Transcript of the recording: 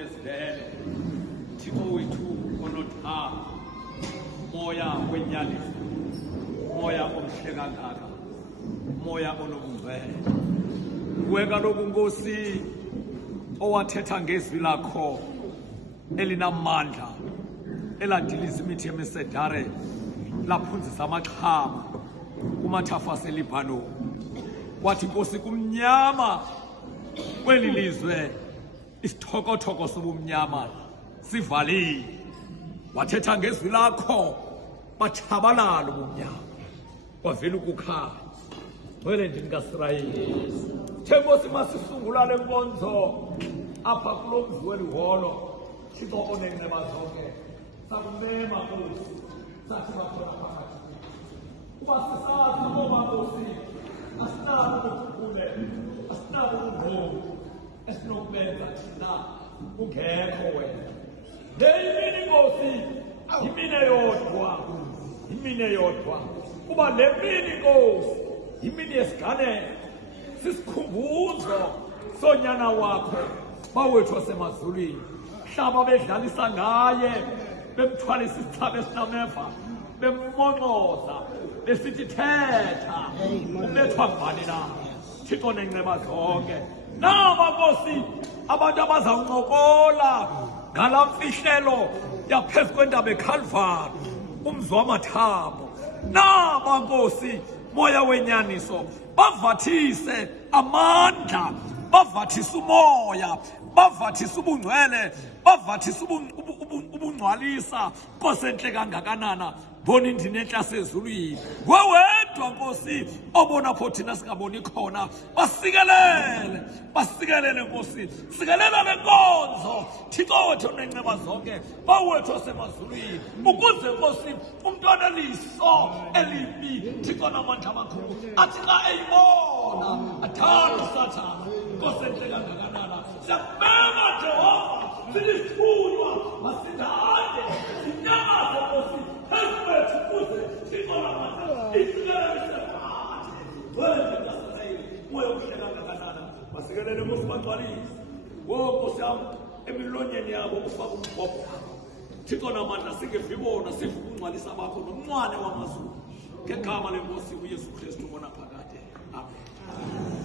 nezibele Thixo wethu onothando moya wenyaniso moya omhle kangaka moya onobungcwele kuwe kaloku Nkosi owathetha ngezwi lakho elinamandla eladiliza imithi yemisedare laphunzisa amaxhama kumathafa aseLibhanoni wathi Nkosi kumnyama kweli lizwe isithokotoko sobumnyama sivalile wathetha ngezwi lakho batshabalala ubumnyama kwavela ukukhanya ngcwele ndini kaSirayeli Nkosi masisungula le nkonzo apha kulo mzi weliholo Thixo onenqeba zonke sakumema Nkosi sathi bakhona phakathi uba sisazi ngoba Nkosi asinalo ukukhule asinalo ukungqondo esinokubenza thina ungekho wena le imini Nkosi imini eyodwa uba le mini Nkosi imini yesiganeko sisikhumbuzo sonyana wakho bawethu wasemazulwini hlaba bedlalisa ngaye bemthwalisa isixhabe esinameva bemonqoza besithi thetha ubethwa ngubani na Thixo nenceba zonke naba Nkosi abantu abazawuncokola ngala mfihlelo yaphezu kwentaba eKhalvari umzi wamathambo naba Nkosi moya wenyaniso bavathise amandla bavathise umoya bavathise ubungcwele bavathise ubungcwalisa Nkosi enhle kangakanana bona indini entlase ezulwini wewedwa Nkosi obona pho thina singaboni khona basikelele Nkosi sikelela le nkonzo Thixo wethu onenceba zonke bawethu wasemazulwini ukuze Nkosi umntwana liso elibi Thixo namandla amakhulu athi xa eyibona athanda uSathane Nkosi enhle kangakanana siyabeka Jehova silithunywa masindande sinyakaze Nkosi helpet kuze Thixo namandla isikelele moya uhleka kangakanana basikelele Nkosi bagcwalise Nkosi yami emilonyeni yabo ufaka umbhobho Thixo namandla singevibona sivuka ukungcwalisa bakho nomncwane wamazulu ngegama leNkosi uYesu Kristu bona phakade amen